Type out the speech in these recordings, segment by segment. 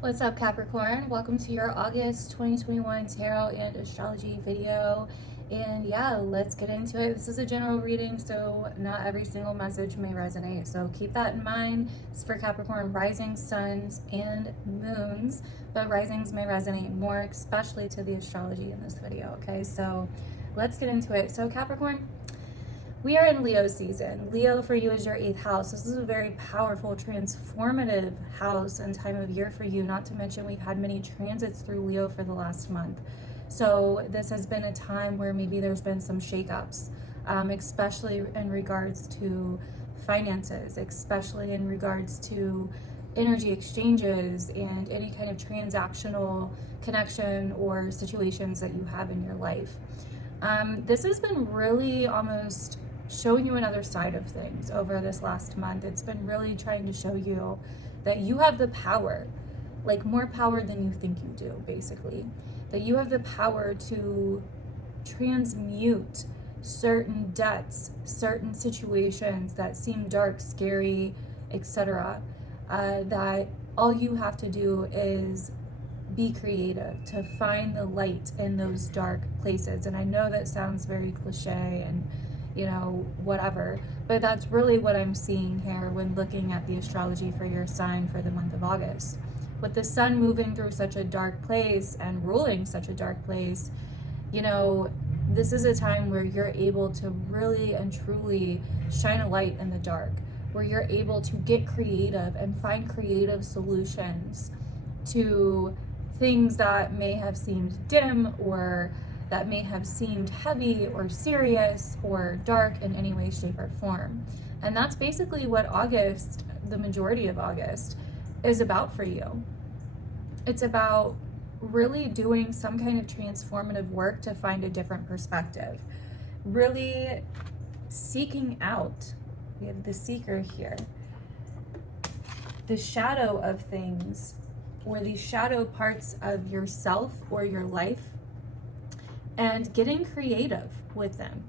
What's up, Capricorn? Welcome to your August 2021 tarot and astrology video. And yeah, let's get into it. This is a general reading, so not every single message may resonate. So keep that in mind. It's for Capricorn rising, suns, and moons, but risings may resonate more, especially to the astrology in this video. Okay, so let's get into it. So Capricorn, we are in Leo season. Leo for you is your 8th house. This is a very powerful, transformative house and time of year for you, not to mention we've had many transits through Leo for the last month. So this has been a time where maybe there's been some shakeups, especially in regards to finances, especially in regards to energy exchanges and any kind of transactional connection or situations that you have in your life. This has been really almost showing you another side of things over this last month. It's been really trying to show you that you have the power, like more power than you think you do, basically. That you have the power to transmute certain debts, certain situations that seem dark, scary, etc. That all you have to do is be creative to find the light in those dark places. And I know that sounds very cliche and whatever, but that's really what I'm seeing here when looking at the astrology for your sign for the month of August. With the sun moving through such a dark place and ruling such a dark place, this is a time where you're able to really and truly shine a light in the dark, where you're able to get creative and find creative solutions to things that may have seemed dim or that may have seemed heavy or serious or dark in any way, shape, or form. And that's basically what August, the majority of August, is about for you. It's about really doing some kind of transformative work to find a different perspective. Really seeking out, we have the seeker here, the shadow of things, or the shadow parts of yourself or your life, and getting creative with them,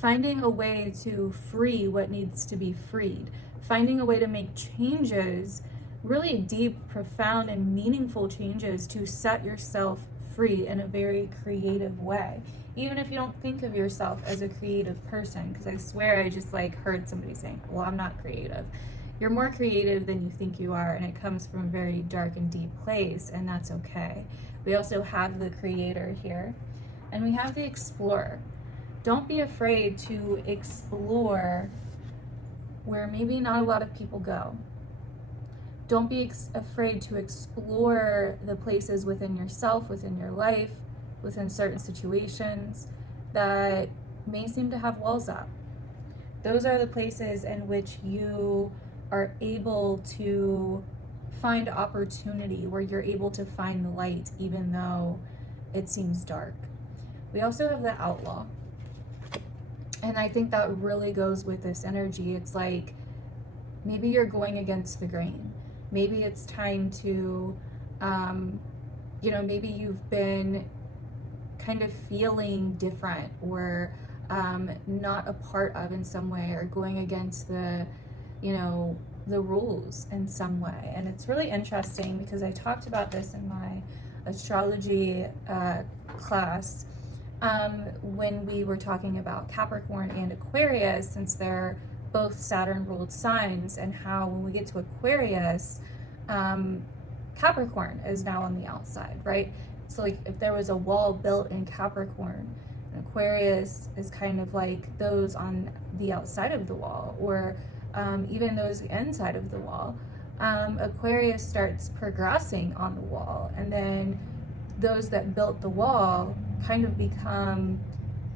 finding a way to free what needs to be freed, finding a way to make changes, really deep, profound, and meaningful changes to set yourself free in a very creative way. Even if you don't think of yourself as a creative person, because I swear I just heard somebody saying, well, I'm not creative. You're more creative than you think you are, and it comes from a very dark and deep place, and that's okay. We also have the creator here, and we have the explorer. Don't be afraid to explore where maybe not a lot of people go. Don't be afraid to explore the places within yourself, within your life, within certain situations that may seem to have walls up. Those are the places in which you are able to find opportunity, where you're able to find the light even though it seems dark. We also have the outlaw. And I think that really goes with this energy. It's like maybe you're going against the grain. Maybe it's time to, maybe you've been kind of feeling different or not a part of in some way, or going against the rules in some way. And it's really interesting because I talked about this in my astrology class when we were talking about Capricorn and Aquarius, since they're both Saturn ruled signs, and how when we get to Aquarius, Capricorn is now on the outside, right? So like if there was a wall built in Capricorn, Aquarius is kind of like those on the outside of the wall, or even those inside of the wall. Aquarius starts progressing on the wall, and then those that built the wall kind of become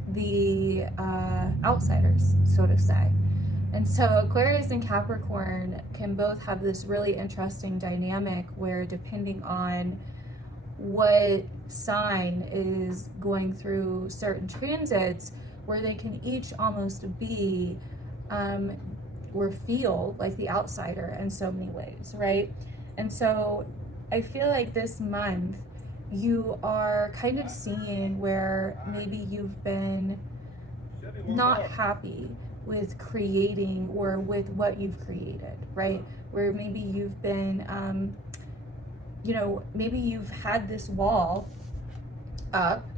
the outsiders, so to say. And so Aquarius and Capricorn can both have this really interesting dynamic where, depending on what sign is going through certain transits, where they can each almost be or feel like the outsider in so many ways, right? And so I feel like this month you are kind of seeing where maybe you've been not happy with creating or with what you've created, right? Where maybe you've been you know, maybe you've had this wall up,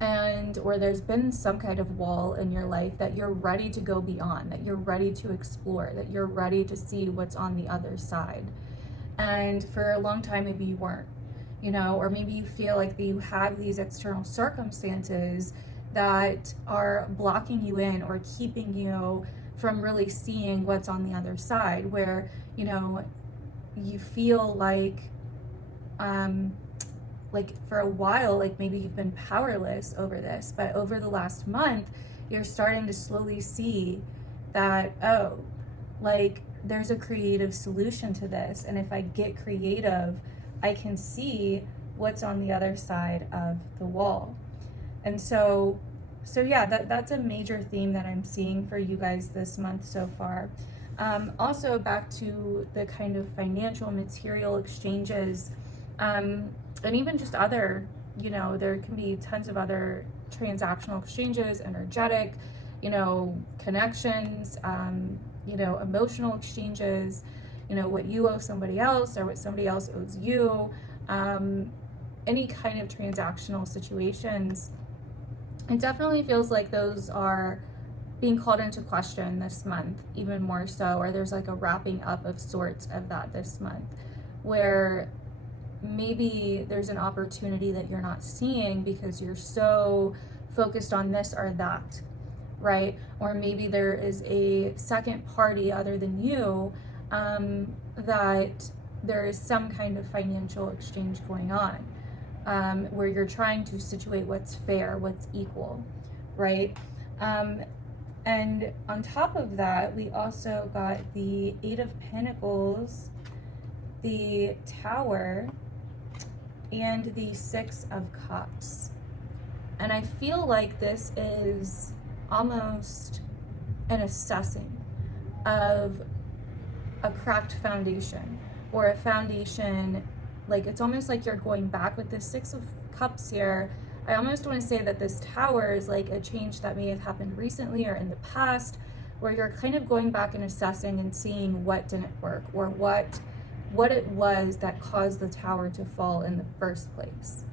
and or there's been some kind of wall in your life that you're ready to go beyond, that you're ready to explore, that you're ready to see what's on the other side. And for a long time, maybe you weren't, you know, or maybe you feel like you have these external circumstances that are blocking you in or keeping you from really seeing what's on the other side, where, you know, you feel like for a while, like maybe you've been powerless over this, but over the last month, you're starting to slowly see that, oh, like there's a creative solution to this. And if I get creative, I can see what's on the other side of the wall. And so yeah, that's a major theme that I'm seeing for you guys this month so far. Also back to the kind of financial material exchanges, and even just other, you know, there can be tons of other transactional exchanges, energetic, you know, connections, you know, emotional exchanges, you know, what you owe somebody else or what somebody else owes you, any kind of transactional situations. It definitely feels like those are being called into question this month, even more so, or there's like a wrapping up of sorts of that this month, where maybe there's an opportunity that you're not seeing because you're so focused on this or that, right? Or maybe there is a second party other than you, that there is some kind of financial exchange going on, where you're trying to situate what's fair, what's equal, right? And on top of that, we also got the Eight of Pentacles, the Tower, and the Six of Cups. And I feel like this is almost an assessing of a cracked foundation, or a foundation, like it's almost like you're going back with the Six of Cups here. I almost want to say that this Tower is like a change that may have happened recently or in the past, where you're kind of going back and assessing and seeing what didn't work, or what it was that caused the Tower to fall in the first place,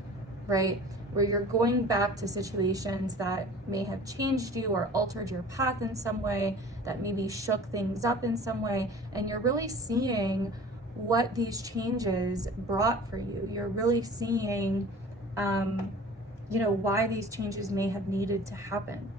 right? Where you're going back to situations that may have changed you or altered your path in some way, that maybe shook things up in some way, and you're really seeing what these changes brought for you. You're really seeing, you know, why these changes may have needed to happen.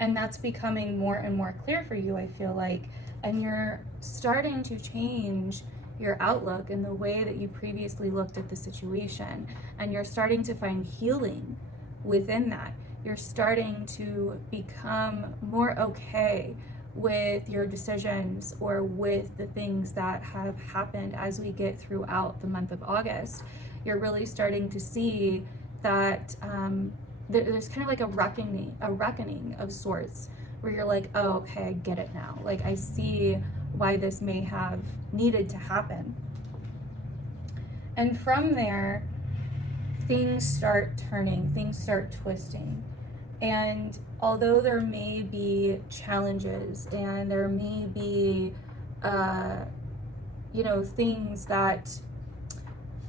And that's becoming more and more clear for you, I feel like. And you're starting to change your outlook and the way that you previously looked at the situation. And you're starting to find healing within that. You're starting to become more okay with your decisions, or with the things that have happened as we get throughout the month of August. You're really starting to see that there's kind of like a reckoning of sorts, where you're like, oh, okay, I get it now. Like, I see why this may have needed to happen. And from there, things start turning, things start twisting. And although there may be challenges, and there may be, you know, things that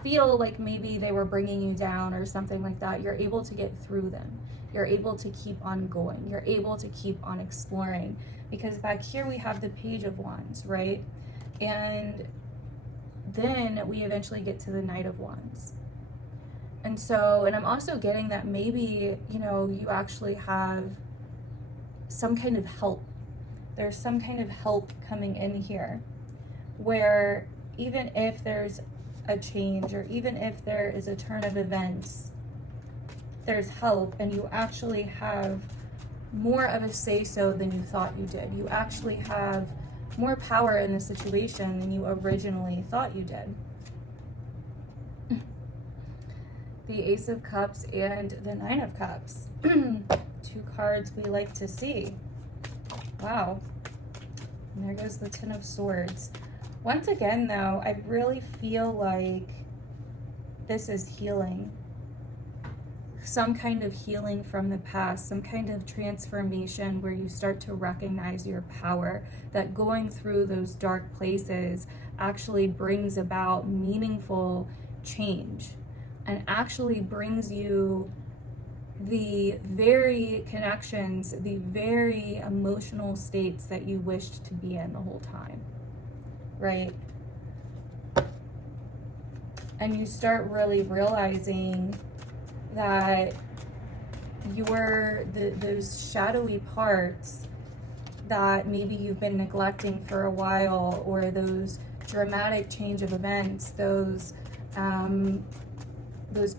feel like maybe they were bringing you down or something like that, you're able to get through them. You're able to keep on going. You're able to keep on exploring. Because back here we have the Page of Wands, right? And then we eventually get to the Knight of Wands. And so, and I'm also getting that maybe, you know, you actually have some kind of help. There's some kind of help coming in here, where even if there's a change, or even if there is a turn of events, there's help, and you actually have more of a say-so than you thought you did. You actually have more power in the situation than you originally thought you did. The Ace of Cups and the Nine of Cups. Two cards we like to see. Wow. And there goes the Ten of Swords. Once again, though, I really feel like this is healing. Some kind of healing from the past, some kind of transformation where you start to recognize your power, that going through those dark places actually brings about meaningful change and actually brings you the very connections, the very emotional states that you wished to be in the whole time, right? And you start really realizing that those shadowy parts that maybe you've been neglecting for a while, or those dramatic change of events, those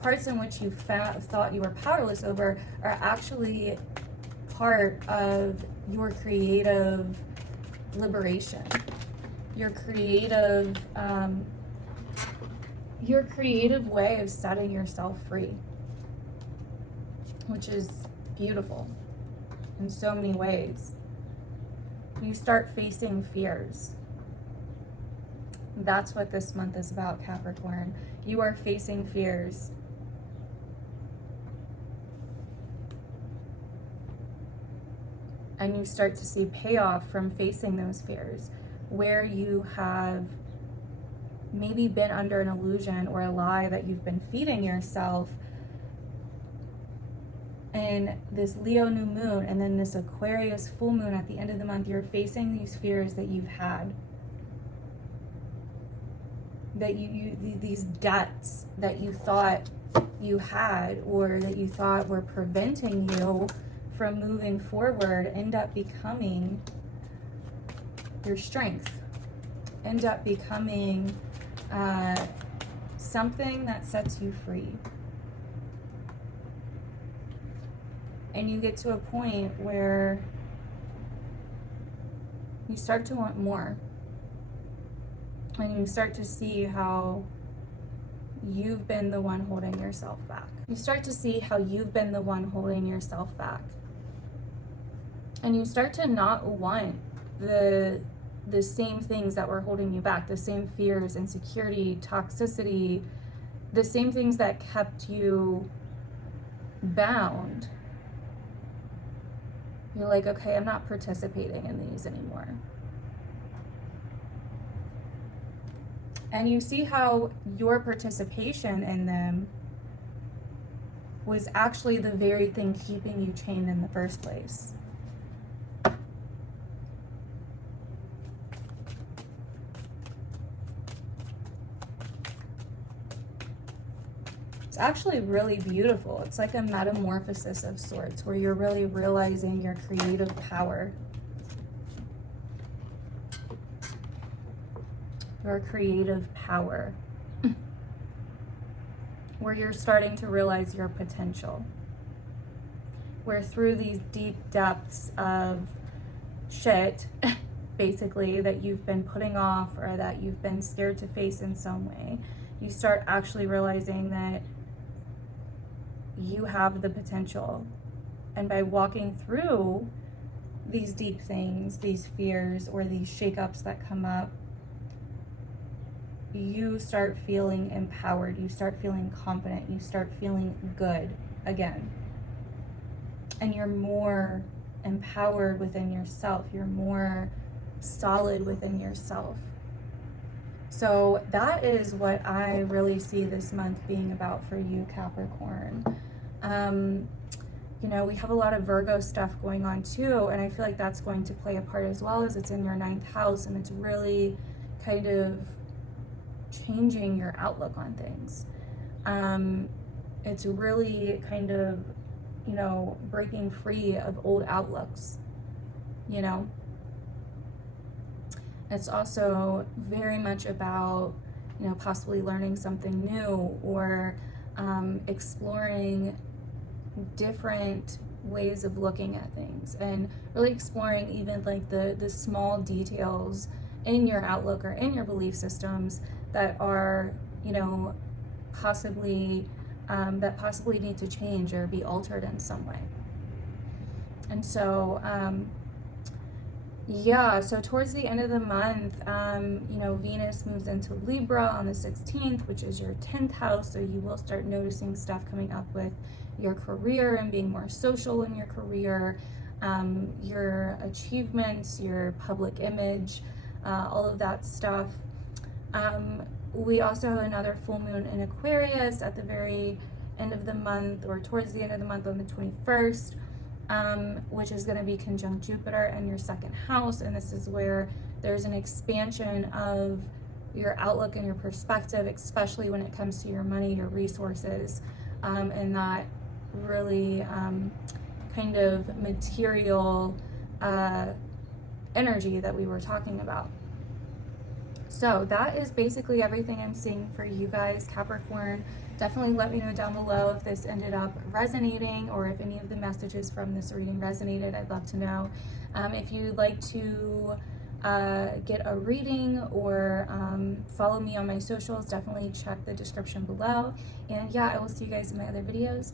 parts in which you thought you were powerless over, are actually part of your creative liberation, your creative way of setting yourself free, which is beautiful in so many ways. You start facing fears. That's what this month is about, Capricorn. You are facing fears. And you start to see payoff from facing those fears, where you have maybe been under an illusion or a lie that you've been feeding yourself. And this Leo new moon and then this Aquarius full moon at the end of the month, you're facing these fears that you've had, that these debts that you thought you had, or that you thought were preventing you from moving forward, end up becoming your strength, end up becoming something that sets you free. And you get to a point where you start to want more. And you start to see how you've been the one holding yourself back. You start to see how you've been the one holding yourself back. And you start to not want the same things that were holding you back, the same fears, insecurity, toxicity, the same things that kept you bound. You're like, okay, I'm not participating in these anymore. And you see how your participation in them was actually the very thing keeping you chained in the first place. It's actually really beautiful. It's like a metamorphosis of sorts, where you're really realizing your creative power. Your creative power. Where you're starting to realize your potential. Where through these deep depths of shit, basically, that you've been putting off or that you've been scared to face in some way, you start actually realizing that you have the potential. And by walking through these deep things, these fears, or these shakeups that come up, you start feeling empowered, you start feeling confident, you start feeling good again. And you're more empowered within yourself, you're more solid within yourself. So that is what I really see this month being about for you, Capricorn. You know, we have a lot of Virgo stuff going on too, and I feel like that's going to play a part as well, as it's in your 9th house, and it's really kind of changing your outlook on things. It's really kind of, you know, breaking free of old outlooks, you know. It's also very much about, you know, possibly learning something new, or exploring different ways of looking at things, and really exploring even like the small details in your outlook or in your belief systems that are, you know, possibly that possibly need to change or be altered in some way. And so yeah, so towards the end of the month, you know, Venus moves into Libra on the 16th, which is your 10th house. So you will start noticing stuff coming up with your career and being more social in your career, your achievements, your public image, all of that stuff. We also have another full moon in Aquarius at the very end of the month, or towards the end of the month on the 21st, which is going to be conjunct Jupiter in your second house. And this is where there's an expansion of your outlook and your perspective, especially when it comes to your money, your resources, and that really kind of material energy that we were talking about. So that is basically everything I'm seeing for you guys, Capricorn. Definitely let me know down below if this ended up resonating, or if any of the messages from this reading resonated. I'd love to know. If you'd like to get a reading or follow me on my socials, definitely check the description below. And yeah, I will see you guys in my other videos.